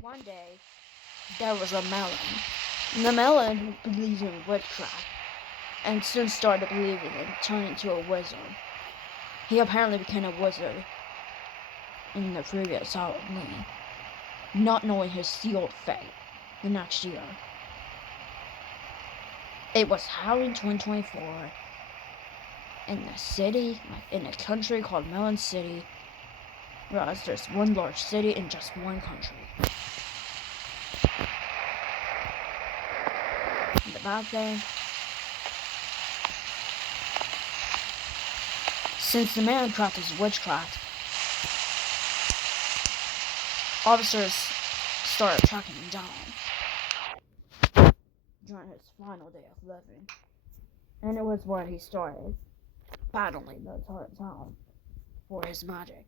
One day, there was a Melon. The Melon believed in witchcraft and soon started believing and turned into a wizard. He apparently became a wizard in the previous Halloween, not knowing his sealed fate the next year. It was Halloween 2024 in the city, in a country called Melon City. Whereas there's one large city in just one country. In the back there, since the man practiced witchcraft, officers started tracking him down during his final day of living. And it was where he started battling the entire town for his magic.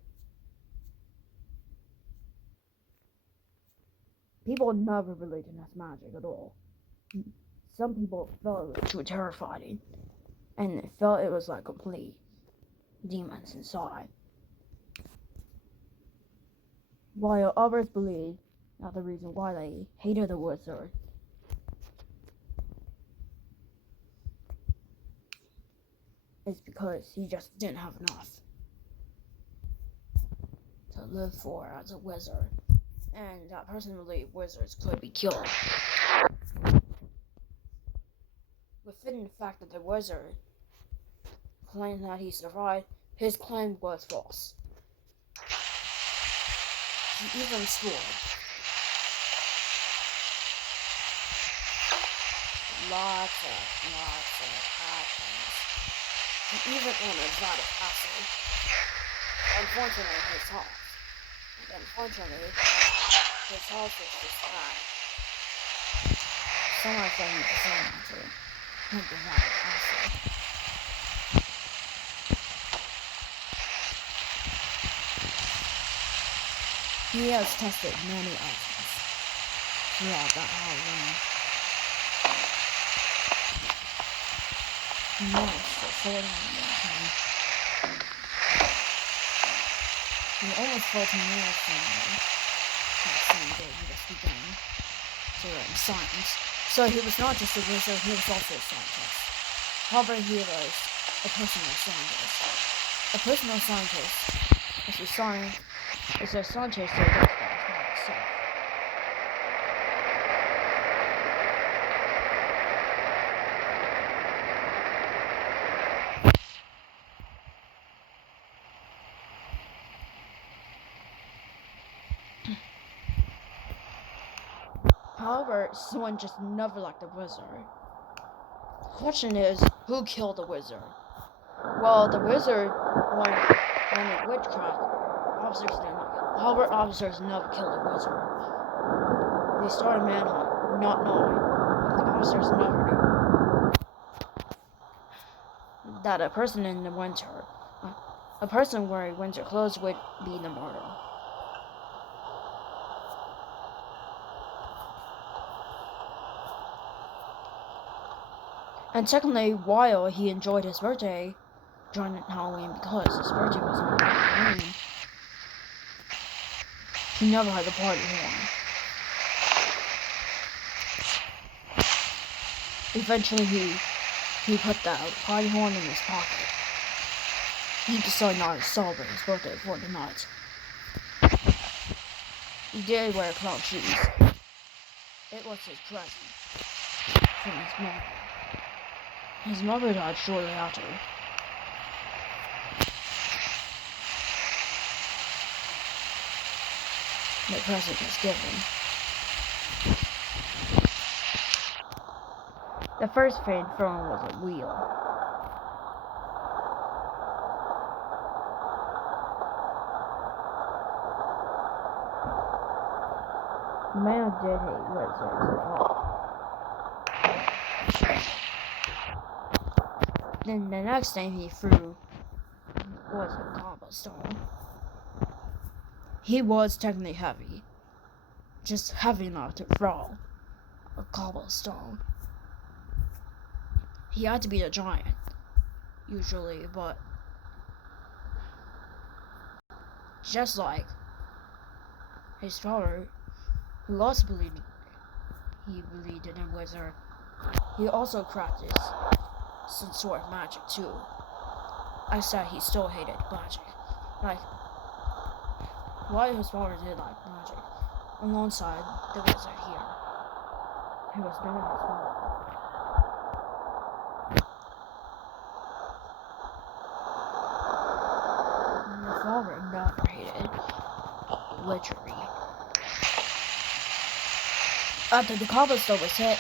People never believed in his magic at all. Some people felt it was too terrifying, and felt it was like complete demons inside. While others believed that the reason why they hated the wizard is because he just didn't have enough to live for as a wizard, and that person believed wizards could be killed. Within the fact that the wizard claimed that he survived, his claim was false. He even swore lots of bad things. He even owned a vat of acid. Unfortunately, his house was just bad. Someone said he decided to drink the vat of acid. He has tested many items throughout that Halloween. He managed to afford him one time. He almost 14 years from that same day he just began to learn science. So he was not just a wizard, he was also a scientist. However, he was a personal scientist. A personal scientist is a scientist that does that by itself. However, someone just never liked the wizard. The question is, who killed the wizard? Well, the wizard wanted witchcraft. Officers did not. However, officers never killed the wizard. They started a manhunt, not knowing. The officers never knew that a person wearing winter clothes would be the murderer. And secondly, while he enjoyed his birthday during Halloween because his birthday was on Halloween, he never had the party horn. Eventually, he put that party horn in his pocket. He decided not to celebrate his birthday for the night. He did wear clown shoes. It was his present from his mother. His mother died shortly after. The present was given. The first thing thrown was a wheel. The man did hate wizards at all. Then the next thing he threw was a cobblestone. He was technically heavy, just heavy enough to throw a cobblestone. He had to be a giant, usually, but just like his father, He also believed in a wizard. He also practiced some sort of magic too. I said he still hated magic. Like, why his father did like magic. Alongside the wizard here. He was not his father. My father never hated witchery. After the cobblestone was hit,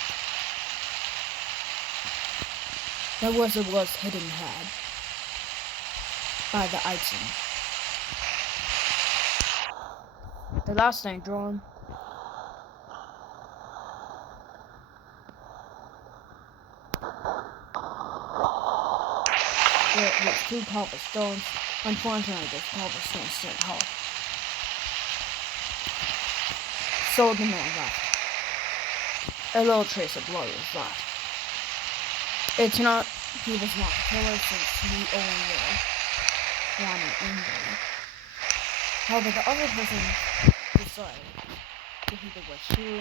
the wizard was hit in the head by the item. The last thing drawn there was 2 cobblestones. Unfortunately, this cobblestones didn't help. So the man left. A little trace of blood was left. He was not the killer since he only wanted injury. However, the other person decided that he did wish too,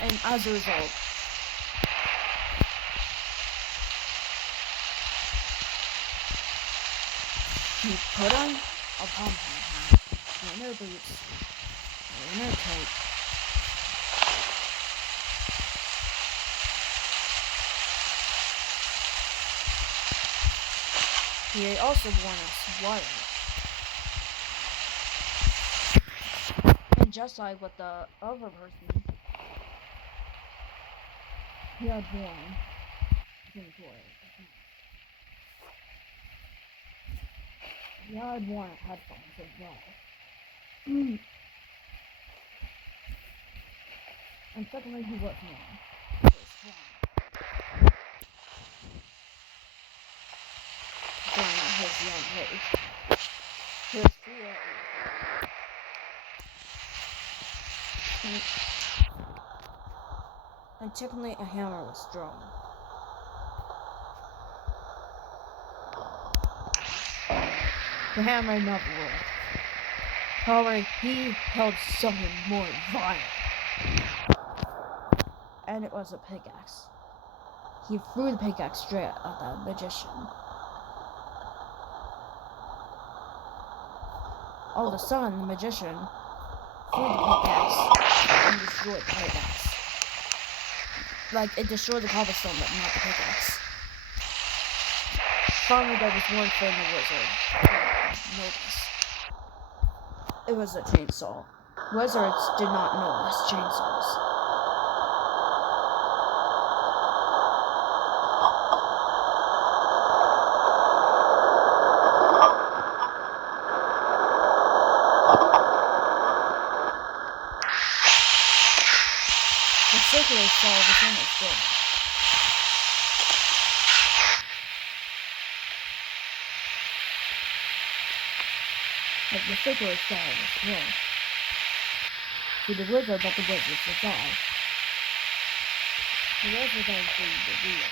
and as a result, he put on a pom-pom hat, winter boots, a winter coat, he also wore a sweater. And just like with the other person, he had worn He had worn headphones as well. And secondly, he was young. During his young age. He was 3 years old. And technically, a hammer was strong. The hammer never worked. However, he held something more violent. And it was a pickaxe. He threw the pickaxe straight at the magician. All of a sudden, the magician threw the pickaxe and destroyed the pickaxe. Like, it destroyed the cobblestone, but not the pickaxe. Finally, there was one thing the wizard noticed. It was a chainsaw. Wizards did not notice chainsaws. The circular saw was almost dead. But the circular saw was wrong. To the wizard, but the wizard survived. The wizard then freed the wheel.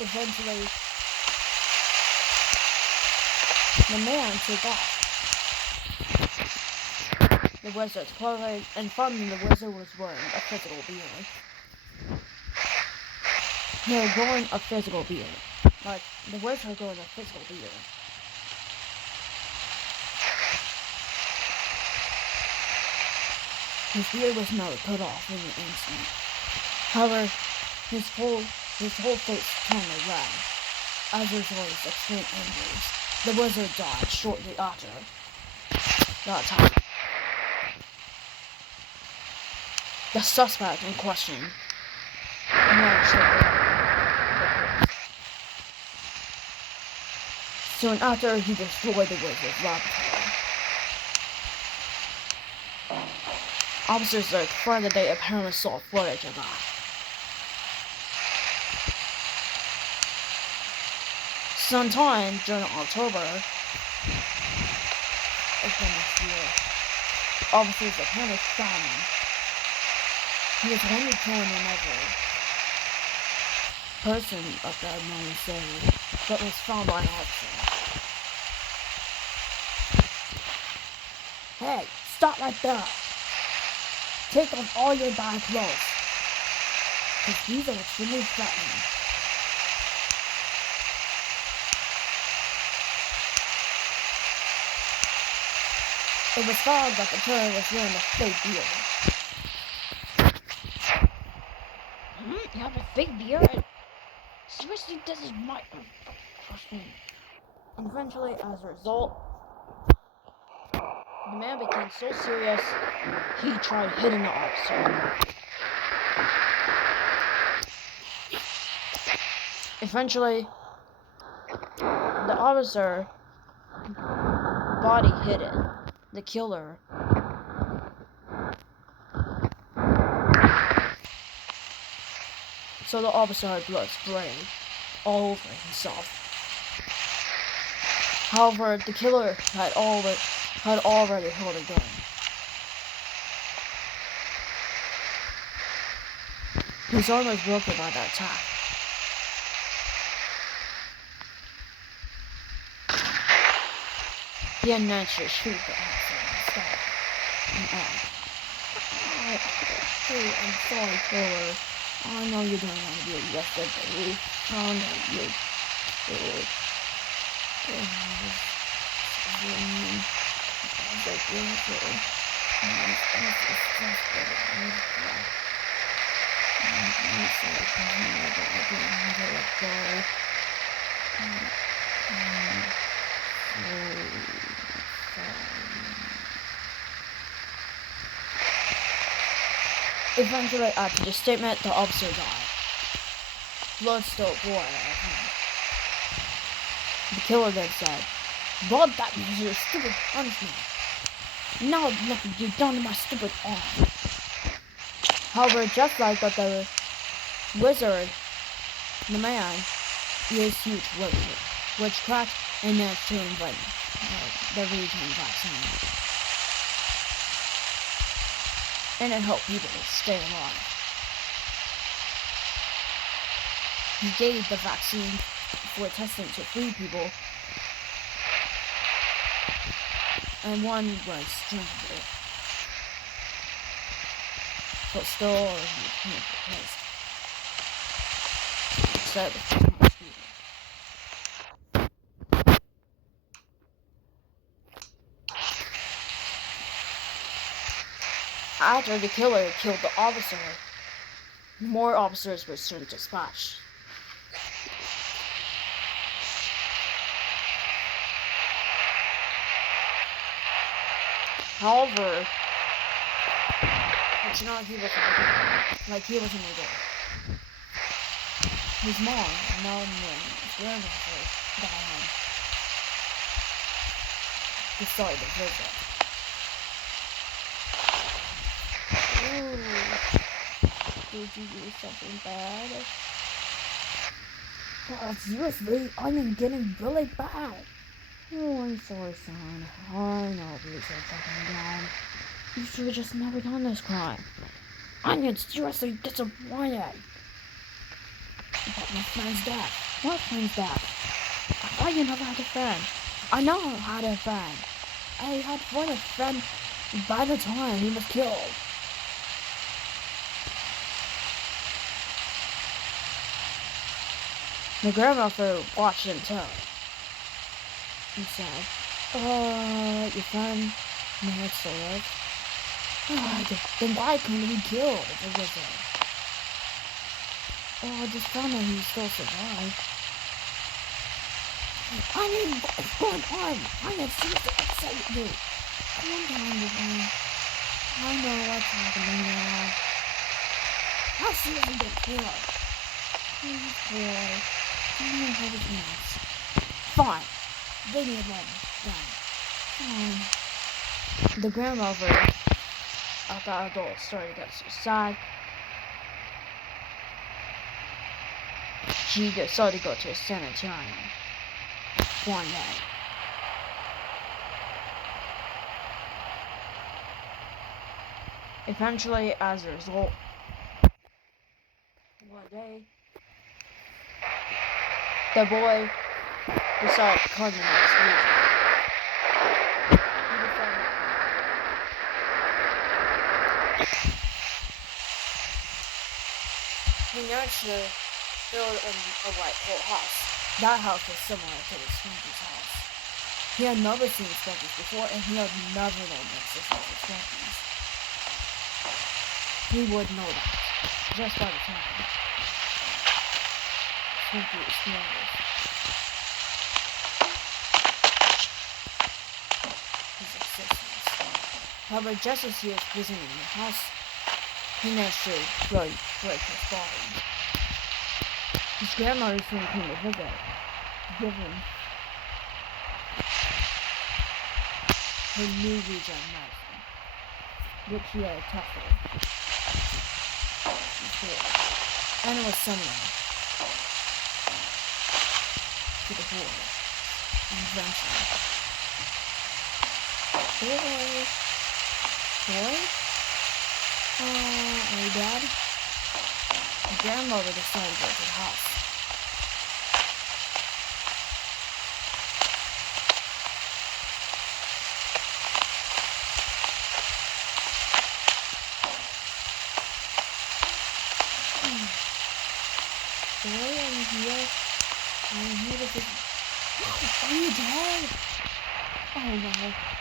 Eventually, the man took off. The wizard's clothing, and finally the wizard was wearing a physical being. They were growing a physical being. Like, the wizard was growing a physical being. His beard was not cut off in an instant. However, his whole face turned red as a result of his extreme injuries. The wizard died shortly after that time. The suspect in question managed to Soon after, he destroyed the wizard's laboratory. Officers at the the day apparently saw footage of that. Sometime during October of the next year, officers apparently found him. He was only killing another person of that known city, but was found by an officer. Hey, stop right there! Take off all your bad clothes, because these are extremely threatening. It was found that the killer was wearing a fake beard. You have a fake beard? Seriously, this is my question. And eventually, as a result, the man became so serious, he tried hitting the officer. Eventually, the officer body hit it. The killer so the officer had blood spraying all over himself. However, the killer had already held a gun. His arm was broken by that attack. He had managed to shoot the officer instead. I'm sorry, killer. I know you don't want to be arrested, but we found out you killed. Eventually, after the statement, the officer died. Blood still poured out of him. The killer then said, "Well, that was your stupid punishment. Now look what you've done to my stupid arm." However, just like that, the wizard, the man, is huge witchcraft and managed to invent the region vaccine. And it helped people stay alive. He gave the vaccine for testing to 3 people, and 1 was drinkable. But still, he was painful taste. Instead of after the killer killed the officer, more officers were soon dispatched. However, it's not he wasn't there. His mom, Melon, his grandmother, died decided to visit. Did you do something bad? Seriously, I'm getting really bad. Oh, I'm sorry, son. I know these are fucking down. You should have just never done this crime. I'm seriously disappointed. About my friend's death. What friend's death? I never had a friend. I know I had a friend. I had one friend by the time he was killed. My grandmother watched him too. He said, your friend may have still lived. Then why couldn't he kill the wizard? I just found out he still survived. I mean, what's going on? I am seriously upset you. Calm down, boy. I know what's happening now. How seriously did it kill? Please, boy. Tell me how it is. Fine. They need one down. The grandmother of the adult started to get so sad. She decided to go to a sanitarium one day. Eventually, as a result, one day, the boy decided to come the next week. He managed to build a white whole house. That house was similar to the Spanky's house. He had never seen Spanky's before, and he had never known the existence of Spanky's. He would know that just by the time Spanky was youngest. His existence. However, just as he was visiting the house, he managed to break his body. His grandmother soon came to visit, give him her new regen medicine, which he had tested before, and it was similar to the boy invention. Boy? Are you dead? The grandmother decided to go to the house. Boy, are you here? I'm here to visit. Are you dead? Oh no,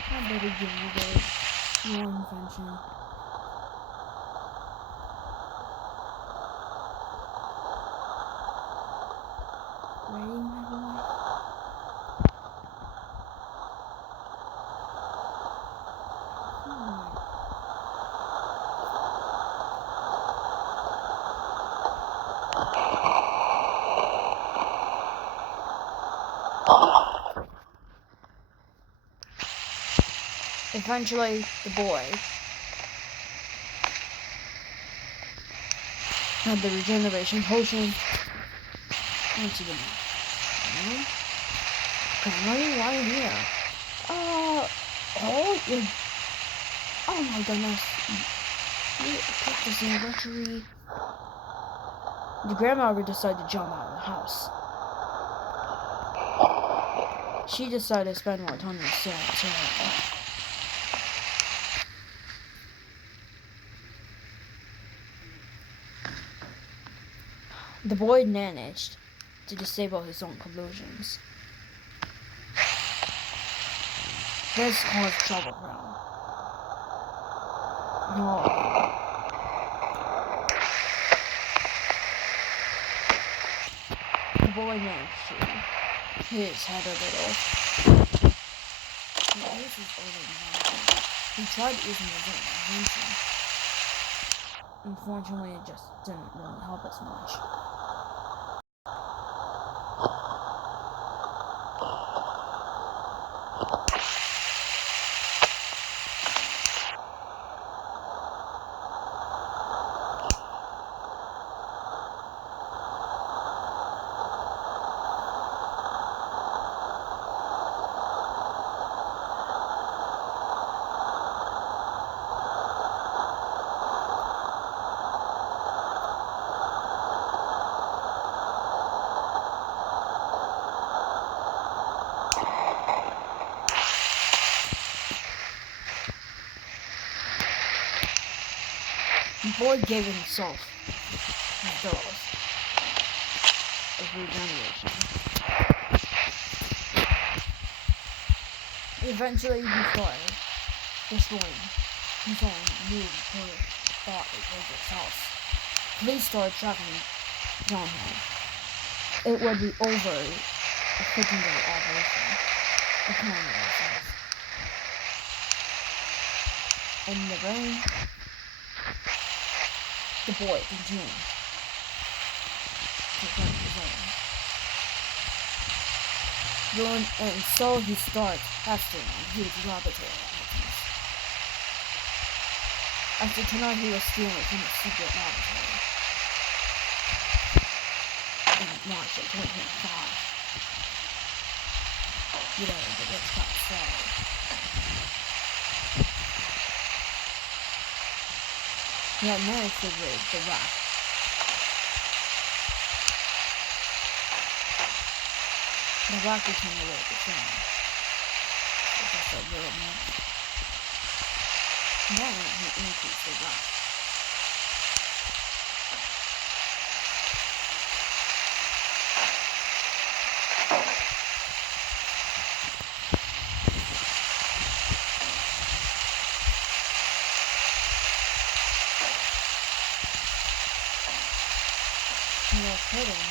I better give you this. Your invention. Ready, my boy? Eventually, the boy had the regeneration potion into the mouth. Grandmother, why are you here? Oh my goodness. You're practicing archery. The grandmother decided to jump out of the house. She decided to spend more time in the sanitarium. The boy managed to disable his own collusions. This caused trouble for him. No. The boy managed to hit his head a little. He tried using his own invention. Unfortunately, it just didn't really help as much. The boy gave himself his dose of regeneration. Eventually, he started destroying his own new body over his house. Police started tracking John home. It would be over a 15-day operation. In the rain, the boy continued to find his own And so he starts testing on huge laboratory items. After tonight, he was stealing from a secret laboratory in March of 2025. You know, the rich got sad. He had managed to rig the raft. The raft became a little bit thin. Just a little more. Then he increased the raft. He was hidden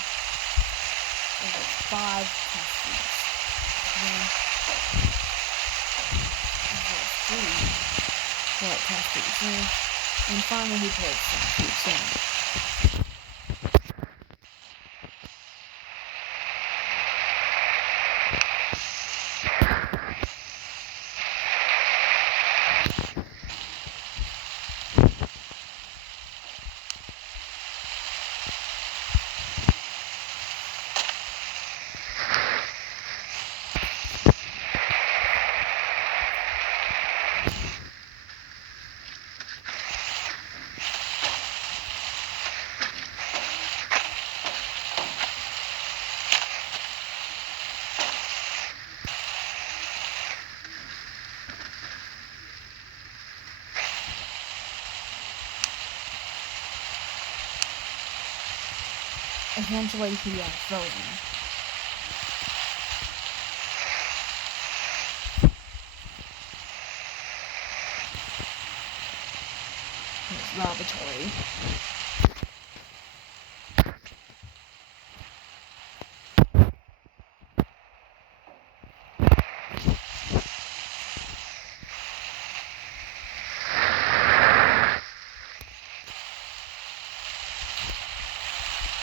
over 5 testes. Then there were 3 white testes. And finally he put some cubes in. Eventually he was frozen. His laboratory.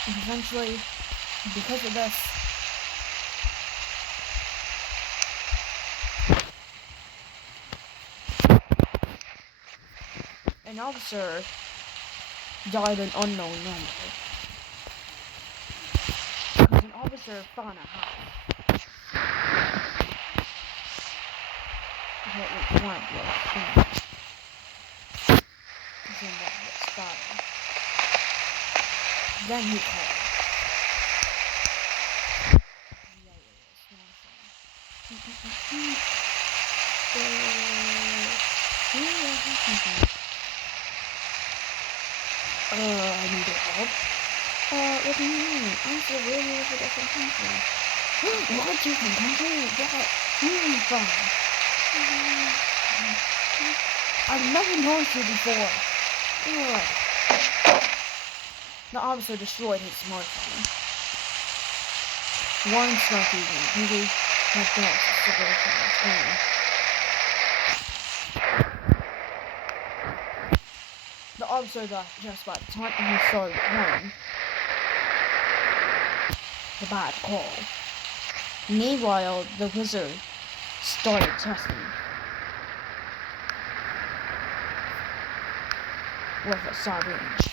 And eventually, because of this, an officer died an unknown number. Because an officer found a house. What was one blood. Then he called. I need your help. What do you mean? I'm severely over different country. What different country? What? From? I've never noticed you before. The officer destroyed his smartphone. One snuck even. Maybe my dad's situation was clean. The officer got just by the time he started running. The bad call. Meanwhile, the wizard started testing with a syringe.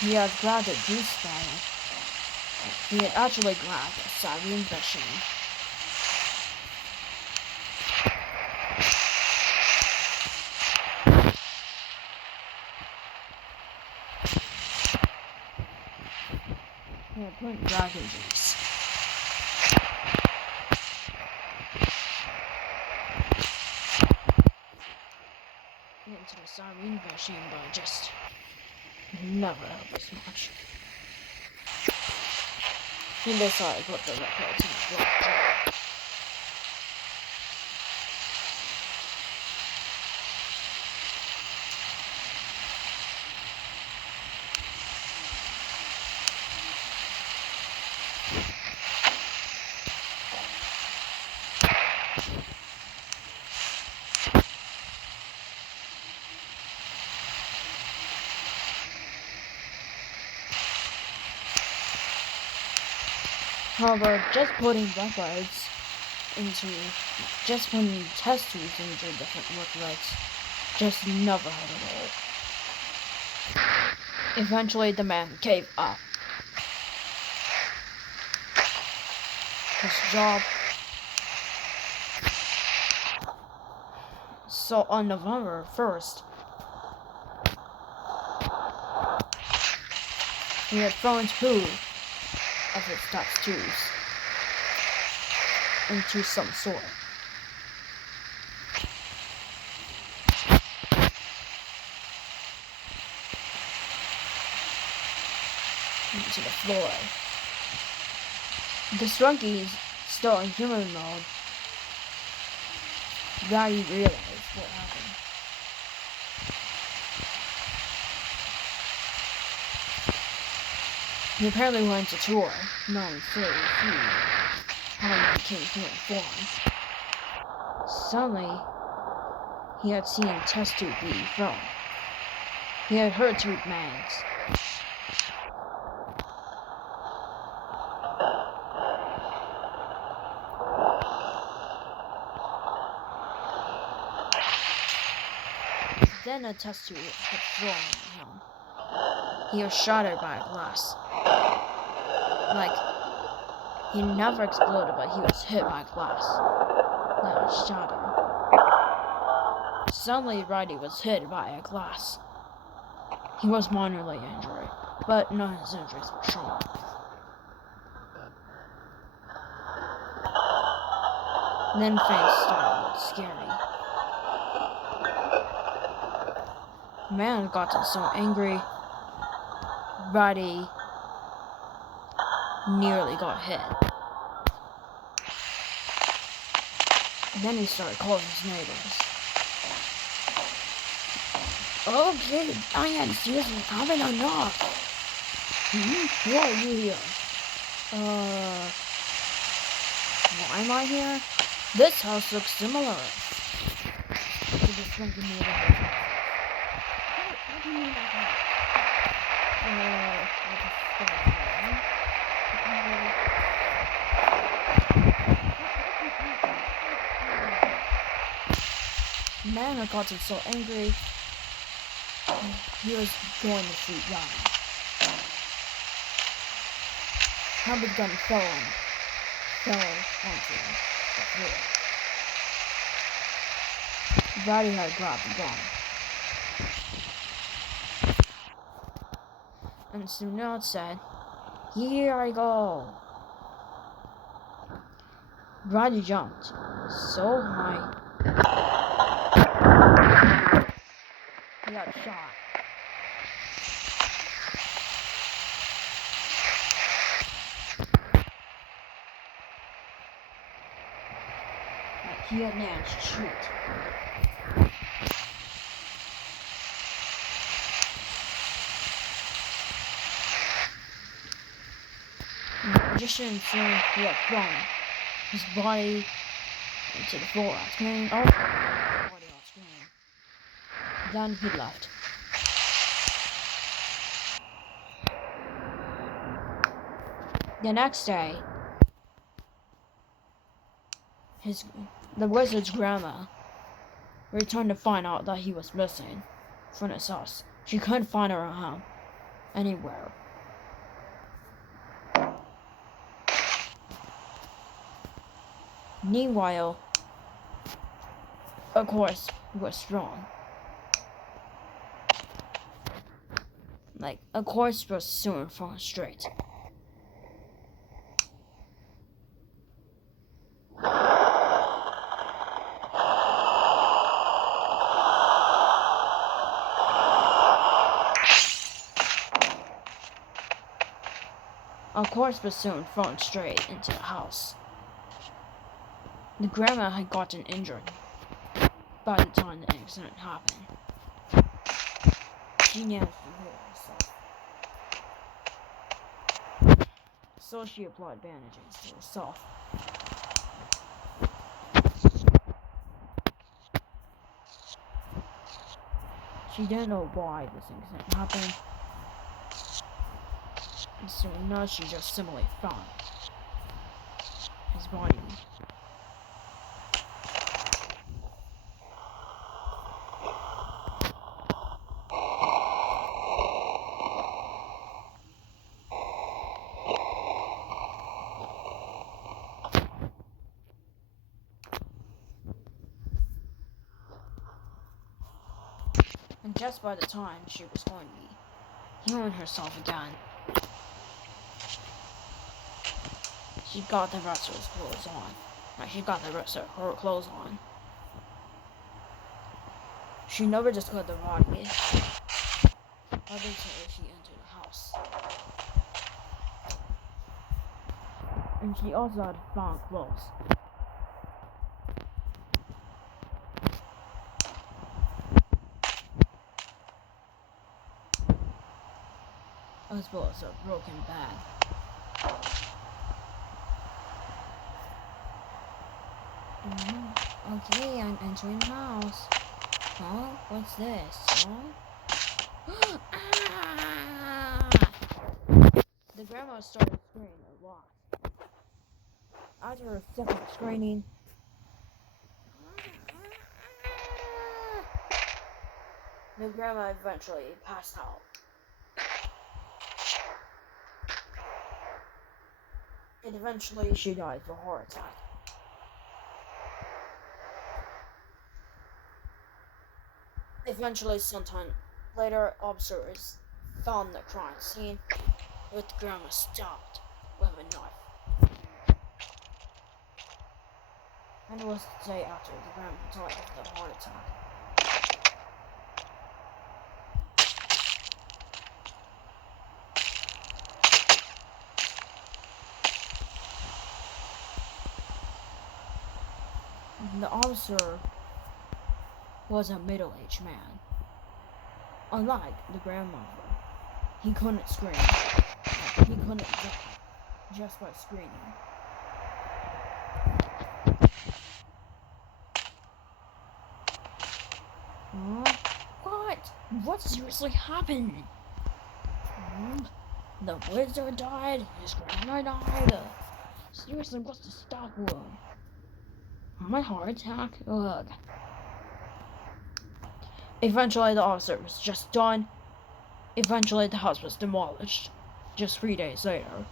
He had grabbed a juice bottle. He had actually grabbed a syringe machine. He had put dragon juice into the syringe machine, but just never helped as much. He decided to put the records in his black jar. However, just putting test tubes into different workloads just never had it all. Eventually, the man gave up. His job. So on November 1st, he had thrown 2 of his tattoos into some soil. Into the floor. The Strunky is still in human mode. Daddy realized what happened. He apparently went to tour, knowing fully how he became human form. Suddenly, he had seen test tube be thrown. He had heard 2 bangs. Then a test tube was thrown at him. He was shattered by a glass. Like, he never exploded, but he was hit by glass. That was shattered. Suddenly, Roddy was hit by a glass. He was minorly injured, but none of his injuries were shown. Then things started to look scary. The man had gotten so angry, Roddy nearly got hit. And then he started calling his neighbors. Okay, Diane, seriously, I've had enough. Why are you here? Why am I here? This house looks similar to the Strunky neighborhood. What do you mean by that? The man had gotten so angry, he was going to shoot Roddy. Hubbard gun fell onto the floor. Roddy had grabbed the gun. And soon out said, "Here I go." Roddy jumped so high, he got shot. He had managed to shoot. The magician soon he had thrown his body into the floor, screaming, "Oh!" His body all screaming. Then he left. The next day, the wizard's grandma returned to find out that he was missing from his house. She couldn't find her around anywhere. Meanwhile, of course, he was strong. A course was soon thrown straight. A course was soon thrown straight into the house. The grandma had gotten injured by the time the accident happened. She managed to heal herself. so she applied bandages to herself. She didn't know why this incident happened, and so now she just simply found his body. And just by the time she was going to be healing herself again, she got the rest of his clothes on. Like, she got the rest of her clothes on. She never discovered the body until she entered the house. And she also had found clothes. As well as a broken bag. Okay, I'm entering the house. Huh? What's this? Huh? Ah! The grandma started screaming a lot. After her second screaming, the grandma eventually passed out. And eventually she died of a heart attack. Eventually, sometime later, officers found the crime scene with the grandma stabbed with a knife. And it was the day after the grandma died of the heart attack. The officer was a middle-aged man. Unlike the grandmother, he couldn't scream. He couldn't die just by screaming. What? What seriously happened? The wizard died, his grandma died. Seriously, what's the stop wound? My heart attack? Ugh. Eventually, the officer was just done. Eventually, the house was demolished. Just 3 days later.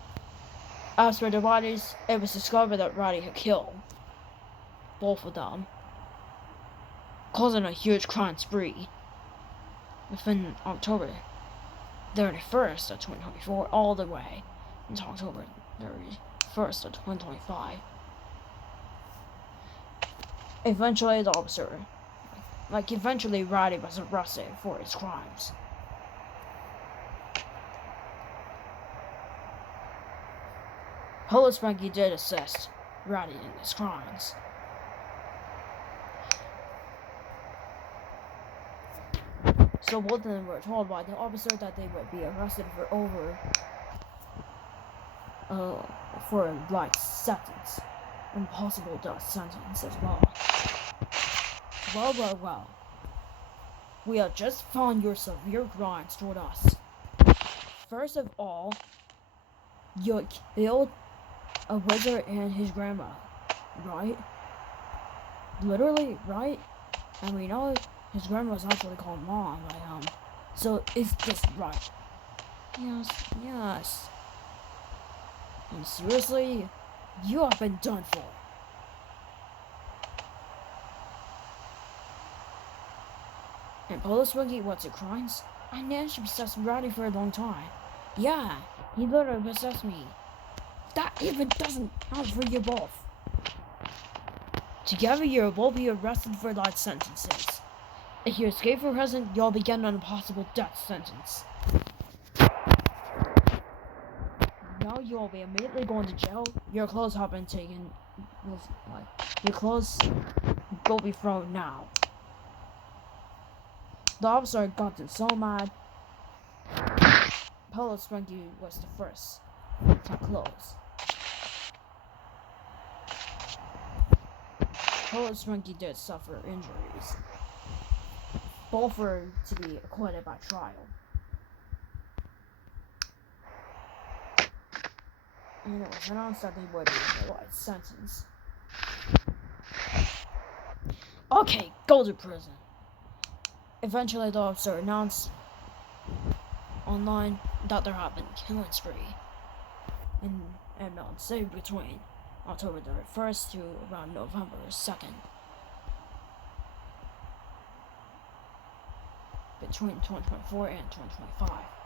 As for the bodies, it was discovered that Roddy had killed both of them, causing a huge crime spree. Within October 31st of 2024, all the way until October 31st of 2025. Eventually, the officer, eventually Roddy was arrested for his crimes. Police Frankie did assist Roddy in his crimes. So both of them were told by the officer that they would be arrested for a life sentence, and possible death sentence as well. Well. We have just found your severe crimes toward us. First of all, you killed a wizard and his grandma, right? Literally, right? And we know his grandma was actually called Mom by him. So is this right? Yes. And seriously, you have been done for. And Police Wiggy, what's your crimes? I managed to possess Roddy for a long time. Yeah, he literally possessed me. That even doesn't count for you both. Together, you will both be arrested for life sentences. If you escape from prison, you'll be getting an impossible death sentence. Now you will be immediately going to jail. Your clothes have been taken. Your clothes will be thrown now. The officer got so mad. Police Frankie was the first to close. Police monkey did suffer injuries. Both were to be acquitted by trial. And it was announced that they would be in a life sentence. Okay, go to prison. Eventually, the officer announced online that there had been a killing spree in Melon City between October 31st to around November 2nd. Between 2024 and 2025.